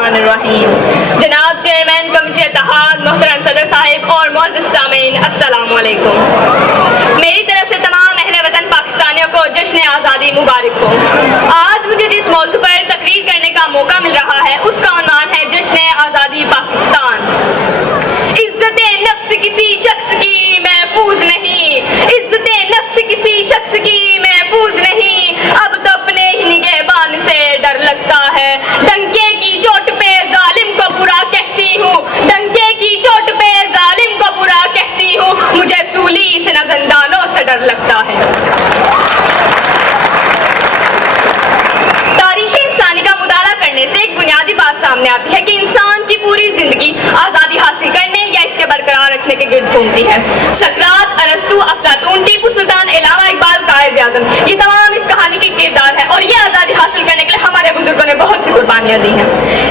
الرحمن الرحیم. جناب چیئرمین کمیٹی اتحاد محترم صدر صاحب اور معزز سامعین السلام علیکم. میری طرف سے تمام اہل وطن پاکستانیوں کو جشن آزادی مبارک ہو. آج مجھے جس موضوع پر تقریر کرنے کا موقع مل رہا ہے اس کا عنوان ہے جشن آزادی پاکستان. عزت نفس کسی شخص کی محفوظ نہیں, عزت نفس کسی شخص کی محفوظ نہیں, اب تو اپنے ہی نگہبان سے ڈر لگتا ہے. ڈنکے کی چوٹ پہ ظالم کو برا کہتی ہوں, ڈنکے کی چوٹ پہ ظالم کو برا کہتی ہوں, مجھے سولی سے نہ زندانوں سے ڈر لگتا ہے. تاریخ انسانی کا مطالعہ کرنے سے ایک بنیادی بات سامنے آتی ہے کہ انسان کی پوری زندگی آزادی حاصل کرنے یا اس کے برقرار رکھنے کے گرد گھومتی ہے. سقراط, ارسطو, افلاطون, ٹیپو سلطان, علامہ اقبال, قائد اعظم, یہ تمام اس کہانی کے کردار ہیں اور یہ آزادی حاصل کرنے کے لیے ہمارے بزرگوں نے بہت سی قربانیاں دی ہیں.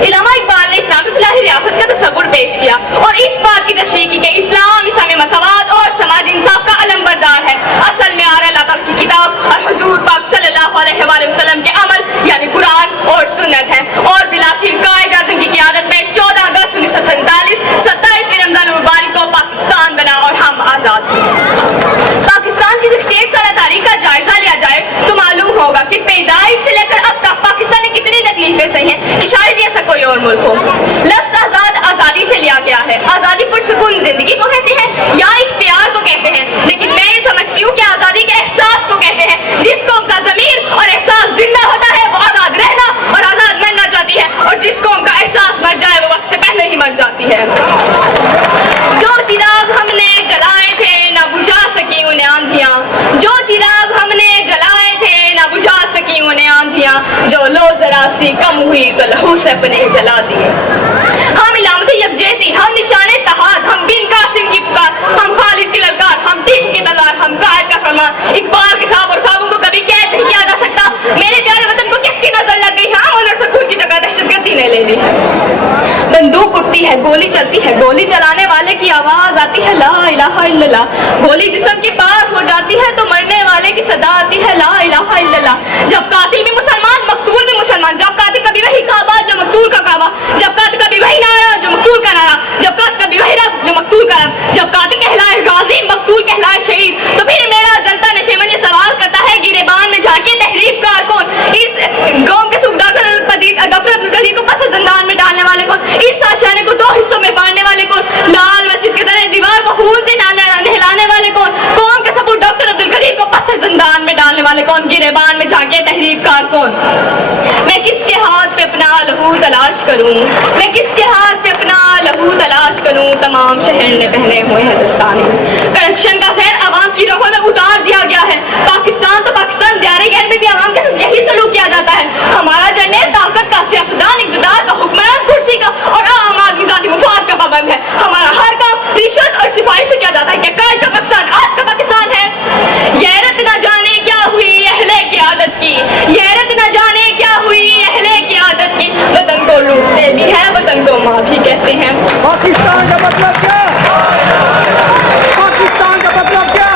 علامہ اقبال نے اسلامی فلاحی ریاست کا تصور پیش کیا اور اس بات کی تشریح کی کہ اسلام اسلامی مساوات اور سماجی انصاف کا علم بردار ہے. اصل میں اللہ تعالیٰ کی کتاب اور حضور پاک صلی اللہ علیہ وآلہ وسلم کے عمل یعنی قرآن اور سنت ہے. اور بلاخر قائد اعظم کی قیادت میں 14 اگست 1947 27 رمضان المبارک کو پاکستان بنا اور ہم آزاد ہوئے. پاکستان کی 68 سالہ تاریخ کا جائزہ لیا جائے تو معلوم ہوگا کہ پیدائش سے لے کر اب تک پاکستان نے کتنی تکلیفیں سہی ہیں کہ شاید ایسا کوئی اور ملک ہو. لفظ آزاد آزادی سے لیا گیا ہے. آزادی پرسکون زندگی کو کہتے ہیں یا اختیار کو کہتے ہیں, لیکن میں یہ سمجھتی ہوں کہ آزادی کے احساس کو کہتے ہیں. جس قوم کا ضمیر اور احساس زندہ ہوتا ہے وہ آزاد رہنا اور آزاد مرنا چاہتی ہے, اور جس قوم کا احساس مر جائے وہ وقت سے پہلے ہی مر جاتی ہے. جو چراغ ہم نے جلائے تھے نہ بجھا سکی انہیں آندھیاں, جو چراغ ہم نے جلائے تھے نہ بجھا سکی انہیں آندھیاں, جو لو ذرا سی کم ہوئی تو لہو سے اپنے جلا دیے. ہم علامت یکجہتی, ہم نشان اتحاد, ہم بن قاسم کی پکار, ہم خالد کی للکار, ہم ٹیپو کی تلوار, ہم قائد کا فرمان, اقبال کے خواب اور خوابوں کو کبھی قید نہیں کیا جا سکتا. میرے پیارے وطن کو کس کی نظر لگ گئی, ہم اور سکون کی جگہ دہشت گردی نے لے لی ہے. بندوق اٹھتی ہے, گولی چلتی ہے, گولی چلانے والے کی آواز آتی ہے لا الہ الا اللہ. گولی جسم کے پار ہو جاتی ہے تو مرنے والے کی صدا آتی ہے لا الہ الا اللہ. جب قاتل بھی مسلمان مقتول بھی مسلمان, جب قاتل کبھی وہی کعبہ جو مقتول کا کعبہ, جب قاتل کبھی وہی نعرہ جو مقتول کا نعرہ, جب قاتل کبھی وہی رب جو مقتول کا رب, جب قاتل کہلائے غازی مقتول کہلائے شہید, تو پھر میرا جلتا نشیمن یہ سوال کرتا ہے گریبان میں جھانکے تحریف کار کون, اس قوم کے سکھ ڈاکٹر عبدالقدیر کو پس زندان میں ڈالنے والے کون, اس شاہشانے کو 2 حصوں میں بانٹنے والے کون, لال مسجد کے طرح دیوار کو خون سے نہلانے والے کون, قوم کے سپورٹ ڈاکٹر عبدالقدیر کو پس زندان میں ڈالنے والے کون, گریبان میں جھانکے تحریف کار کون. میں کس کے ہاتھ پہ اپنا لہو تلاش کروں, میں کس کے ہاتھ پہ اپنا لہو تلاش کروں, تمام شہر نے پہنے ہوئے ہیں دستانے. کرپشن کا زہر عوام کی رگوں میں اتار دیا گیا ہے. پاکستان تو پاکستان دیارے غیر میں بھی عوام کے ساتھ یہی سلوک کیا جاتا ہے. ہمارا جرنیل طاقت کا, سیاستدان اقتدار کا, حکمران کرسی کا اور عام آدمی ذاتی مفاد کا پابند ہے. ہمارا ہر کام رشوت اور سفارش سے کیا جاتا ہے. کیا قائد کا پاکستان آج کا پاکستان ہے؟ غیرت نہ جانے کیا ہوئی اہل قیادت کی, غیرت نہ جانے کیا ہوئی اہل قیادت کی, وطن کو لوٹتے بھی ہیں, وطن کو ماں بھی کہتے ہیں. پاکستان کا مطلب کیا, پاکستان کا مطلب کیا.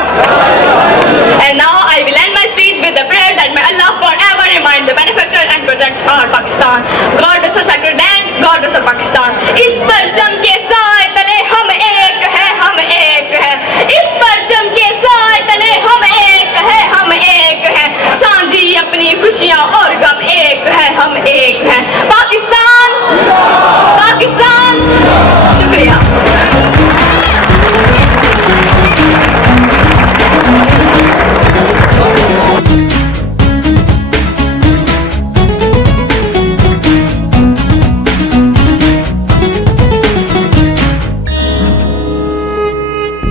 And now I will end my speech with the prayer that may Allah forever remind the benefactor and protect our Pakistan. God bless our sacred land, God bless our Pakistan. اس پرچم کے سائے تلے ہم ایک ہیں, ہم ایک ہیں. اس پرچم کے سائے تلے ہم ایک ہیں, ہم ایک ہیں. سانجھی اپنی خوشیاں اور غم ایک ہے, ہم